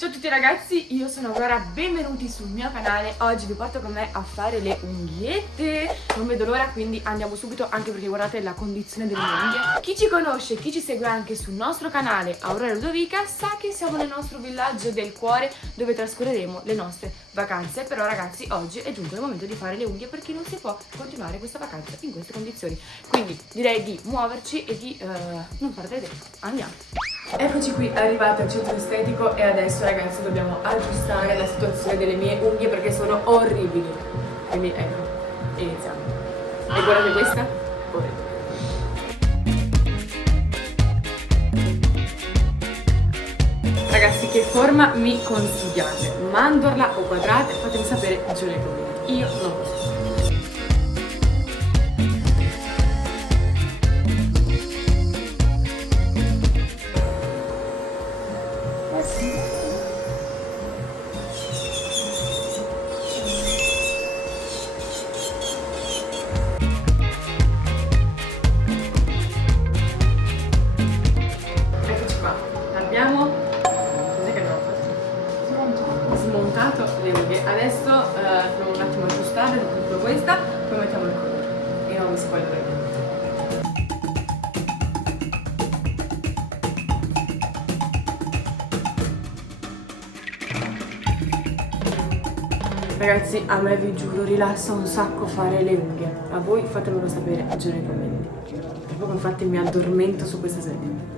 Ciao a tutti ragazzi, io sono Aurora, benvenuti sul mio canale. Oggi vi porto con me a fare le unghiette. Non vedo l'ora, quindi andiamo subito, anche perché guardate la condizione delle mie unghie. Chi ci conosce, chi ci segue anche sul nostro canale Aurora Ludovica sa che siamo nel nostro villaggio del cuore dove trascorreremo le nostre vacanze. Però ragazzi, oggi è giunto il momento di fare le unghie perché non si può continuare questa vacanza in queste condizioni. Quindi direi di muoverci e di non perdere tempo. Andiamo! Eccoci qui, arrivati al centro estetico e adesso ragazzi dobbiamo aggiustare la situazione delle mie unghie perché sono orribili. Quindi ecco, iniziamo. E guardate questa, orribile. Ragazzi, che forma mi consigliate? Mandorla o quadrate? Fatemi sapere giù nei commenti. Io non posso. Smontato le unghie, adesso dobbiamo un attimo aggiustare tutto questa, poi mettiamo il colore e non vi spoilerò niente. Ragazzi, a me vi giuro rilassa un sacco fare le unghie, a voi fatemelo sapere giù nei commenti. Proprio infatti mi addormento su questa sedia.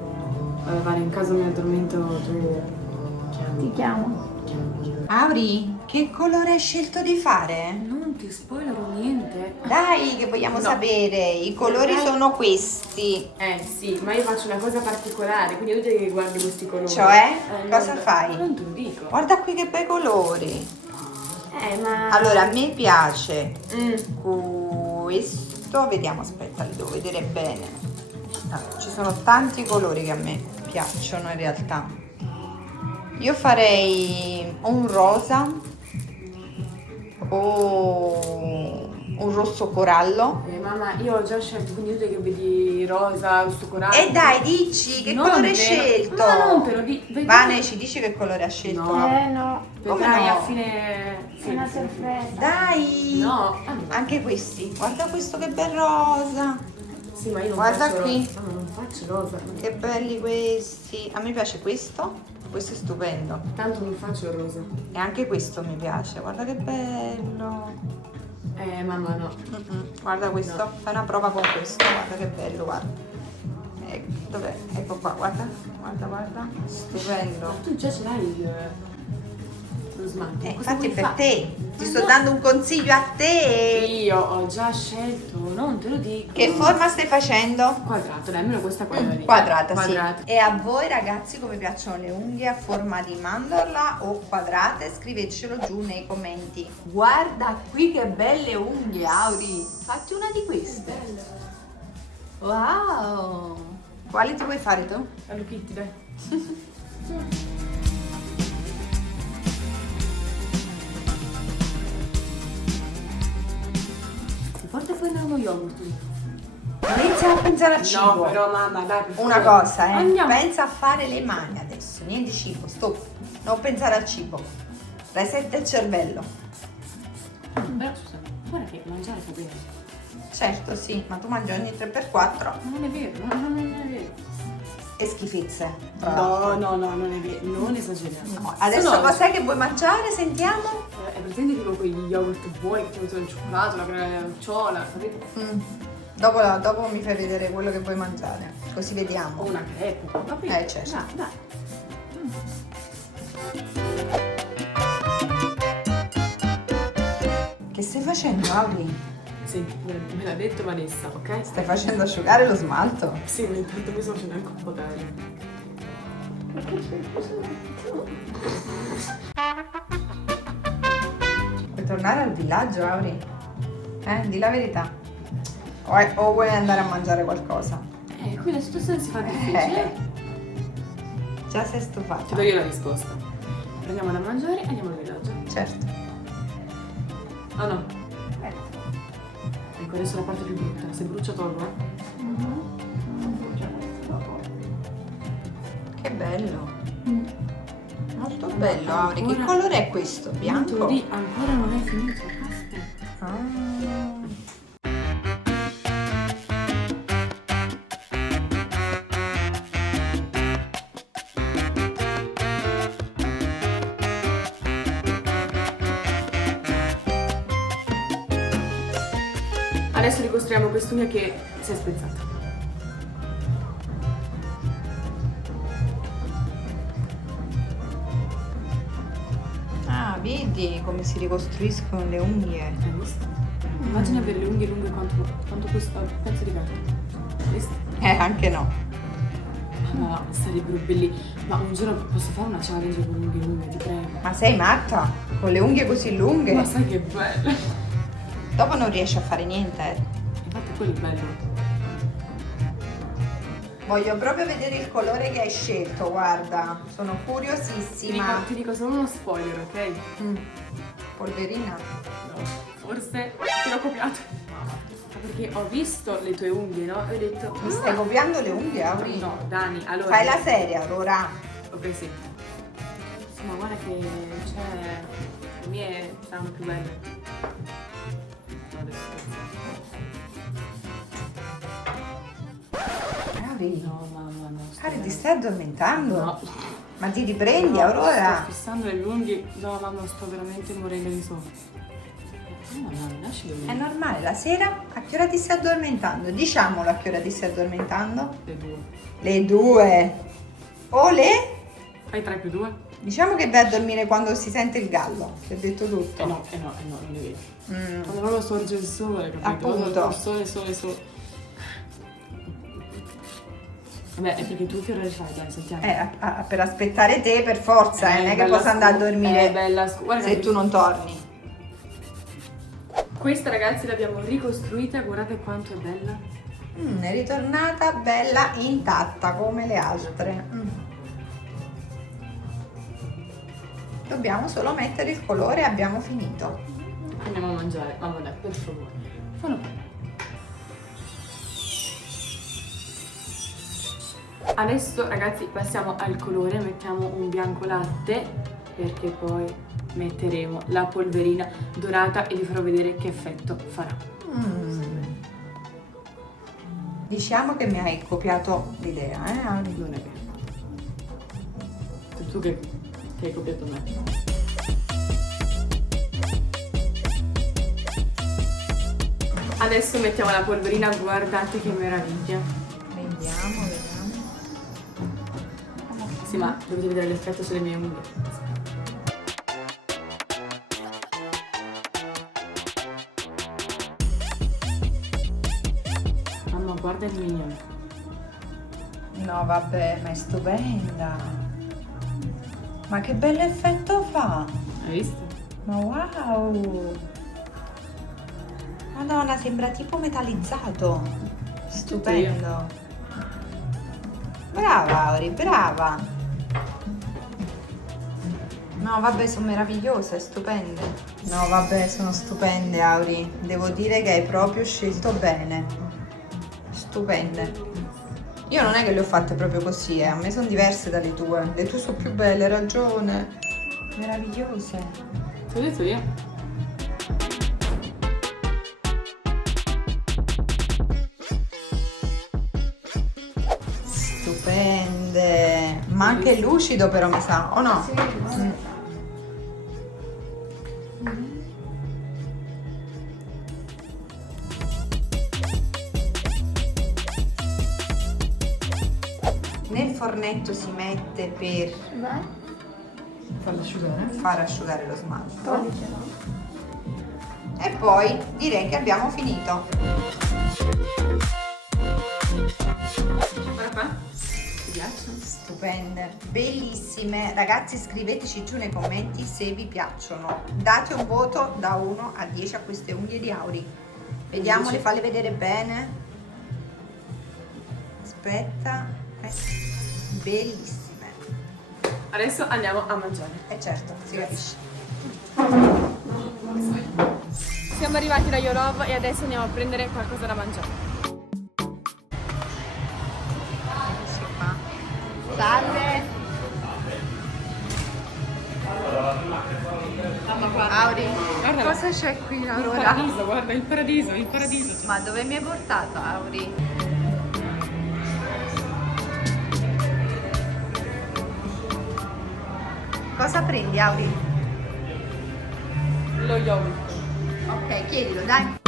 Vale, in caso mi addormento tu ti chiamo. Auri, che colore hai scelto di fare? Non ti spoilerò niente. Dai, che vogliamo sapere. I colori sono questi. Sì, ma io faccio una cosa particolare, quindi io che guardi questi colori. Cioè? Cosa fai? Non te lo dico. Guarda qui che bei colori. Ma... Allora, a me piace questo. Vediamo, aspetta, li devo vedere bene. Ci sono tanti colori che a me piacciono in realtà. Io farei un rosa o un rosso corallo. Mamma, io ho già scelto, quindi io che vedi rosa, rosso corallo. E dai, dici che colore hai scelto? Ma non te lo dico. Vane, ci dici che colore ha scelto? No. Vedrai no? a fine... È una sorpresa. Dai! No. Anche questi. Guarda questo che bel rosa. Sì, ma io non Guarda faccio qui. rosa. No, non faccio rosa. Che belli questi. A me piace questo. Questo è stupendo. Tanto non faccio il rosa. E anche questo mi piace. Guarda che bello. Mamma no. Guarda questo. No. Fai una prova con questo. Guarda che bello, guarda. Dov'è? Ecco qua, guarda. Guarda. Stupendo. Tu già ce l'hai lo smalto. Infatti per te. Ti sto dando un consiglio a te. Io ho già scelto, non te lo dico. Che forma stai facendo? Quadrato, dai, almeno questa quadrata. Quadrata, Quadrata. sì. E a voi ragazzi come piacciono le unghie a forma di mandorla o quadrate? Scrivetecelo giù nei commenti. Guarda qui che belle unghie, Auri. Fatti una di queste. Wow. Quali ti vuoi fare tu? Hello Kitty, dai. Porta a prendere uno yogurt. Inizia a pensare al cibo. No, però mamma, dai, per Una favore. cosa, Andiamo. pensa a fare le mani adesso, niente cibo, stop. Non pensare al cibo. Resetta il cervello. Però scusa, guarda che mangiare fa bene. Certo, sì, ma tu mangi ogni 3x4. Non è vero, non è vero. E schifezze. No, non è vero, non esageriamo. No, adesso cos'è che vuoi mangiare? Sentiamo. È presente tipo quegli yogurt buoni che ti mettono il cioccolato, la nocciola, capito? Dopo mi fai vedere quello che vuoi mangiare, così vediamo. O una crepe, capito? Certo. Dai. Che stai facendo, Auri? Senti, me l'ha detto Vanessa, ok? Stai facendo asciugare lo smalto? Sì, ma intanto mi sto facendo anche un po' d'aria. Vuoi tornare al villaggio, Auri? Di la verità. O vuoi andare a mangiare qualcosa? Qui la situazione si fa difficile. Già sei Ti stufata. do io la risposta. Prendiamo da mangiare e andiamo al villaggio. Certo. Oh no. Ecco, adesso la parte più brutta. Se brucia tolgo. Che bello. Molto molto bello, Auri. Che Ancora- colore è questo? Bianco? Lì ancora non è finito. Aspetta. Ah. Adesso ricostruiamo quest'unghia che si è spezzata. Ah, vedi come si ricostruiscono le unghie? Hai visto? Immagina avere le unghie lunghe quanto questo pezzo di carta. Hai visto? Anche no. Ma sarebbero belli. Ma un giorno posso fare una challenge con unghie lunghe, ti prego. Ma sei matta? Con le unghie così lunghe? Ma sai che bello. Dopo non riesci a fare niente. Infatti quello è bello. Voglio proprio vedere il colore che hai scelto, guarda. Sono curiosissima. Ti dico solo uno spoiler, ok? Polverina? No. Forse te l'ho copiato. Ma perché ho visto le tue unghie, no? E ho detto. Mi stai copiando le unghie, Auri? No, Dani, allora. Fai la serie, allora. Ok, sì. Sì, ma guarda che. Cioè. Le mie saranno più belle. No, adesso. Auri, No, mamma, no. Auri, ti stai addormentando? No. Ma ti riprendi, No, Aurora? Sto fissando le mie unghie. No, mamma, sto veramente morendo di sonno. No, no, lasci dormire. È normale, la sera a che ora ti stai addormentando? Diciamolo a che ora ti stai addormentando. Le due. Le 2. O le? Fai 3 più 2? Diciamo che vai a dormire quando si sente il gallo. Ti ho detto tutto. No, non è vero. Mm. Quando proprio sorge il sole, capito? Appunto. Sole. Vabbè, è perché tu che ore fai, dai, sentiamo. Per aspettare te per forza, non è che posso andare a dormire bella guarda se che- tu non torni. Questa ragazzi l'abbiamo ricostruita, guardate quanto è bella. È ritornata bella intatta come le altre. Dobbiamo solo mettere il colore e abbiamo finito. Andiamo a mangiare, mamma dai, per favore. Fallo bene. Adesso ragazzi passiamo al colore, mettiamo un bianco latte perché poi metteremo la polverina dorata e vi farò vedere che effetto farà. Diciamo che mi hai copiato l'idea, Auri? Non è vero. Sei tu che hai copiato me. Adesso mettiamo la polverina, guardate che meraviglia. Vediamo. Sì, ma dovete vedere l'effetto sulle mie unghie. Mamma, guarda il mignon. No, vabbè, ma è stupenda. Ma che bell'effetto fa! Hai visto? Ma wow! Madonna, sembra tipo metallizzato. Stupendo. Brava, Auri, brava. No, vabbè, sono meravigliose, stupende. No, vabbè, sono stupende, Auri. Devo dire che hai proprio scelto bene. Stupende. Io non è che le ho fatte proprio così, a me sono diverse dalle tue. Le tue sono più belle, hai ragione. Meravigliose. Ti ho detto io? Stupende. Ma anche lucido però mi sa, o no? Mm. Nel fornetto si mette per Vai. Fallo asciugare. far asciugare lo smalto. Pollice no? E poi direi che abbiamo finito. Guarda qua. Ti piacciono? Stupende, bellissime. Ragazzi, scriveteci giù nei commenti se vi piacciono. Date un voto da 1 a 10 a queste unghie di Auri. Vediamole, falle vedere bene. Aspetta. Bellissime. Adesso andiamo a mangiare. Certo, si capisce. Siamo arrivati da Yorov e adesso andiamo a prendere qualcosa da mangiare. Eccoci qua. Salve. Auri, Guarda, cosa c'è qui Il allora? paradiso, guarda, il paradiso, il paradiso. Ma dove mi hai portato, Auri? Cosa prendi, Auri? Lo yogurt. Ok, chiedilo, dai.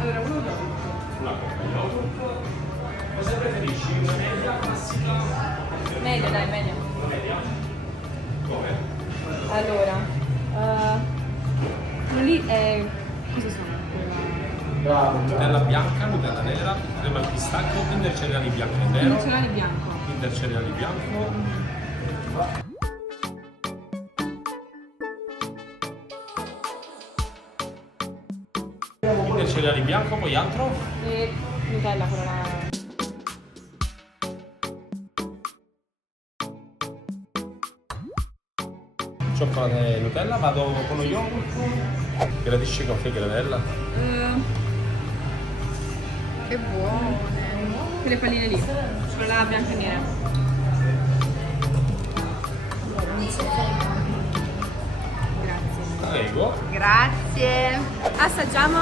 Allora, uno yogurt. Cosa preferisci? Una media classica? Media, dai, media. Come? Allora, quello lì è... cosa sono? Nutella bianca, Nutella nera, crema al pistacchio, Kinder cereali bianco e nero, Il cereale bianco. Kinder cereali bianco, Kinder cereali bianco, poi altro? E Nutella, quella là. Cioccolata e Nutella, vado con lo yogurt, gradisci caffè granella, Che buone. Quelle palline lì. Quella bianca e nera. Grazie. prego. Grazie. Assaggiamo?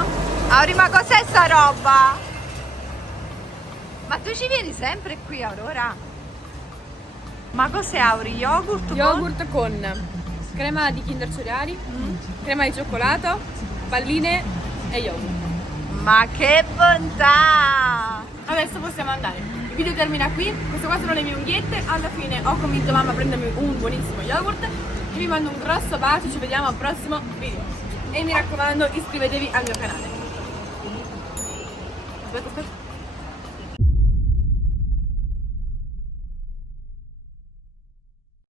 Auri, ma cos'è sta roba? Ma tu ci vieni sempre qui, Aurora? Ma cos'è, Auri? Yogurt? Yogurt con crema di Kinder cereali, crema di cioccolato, palline e yogurt. Ma che bontà! Adesso possiamo andare. Il video termina qui. Queste qua sono le mie unghiette. Alla fine ho convinto mamma a prendermi un buonissimo yogurt. E vi mando un grosso bacio. Ci vediamo al prossimo video. E mi raccomando, iscrivetevi al mio canale. Aspetta, aspetta.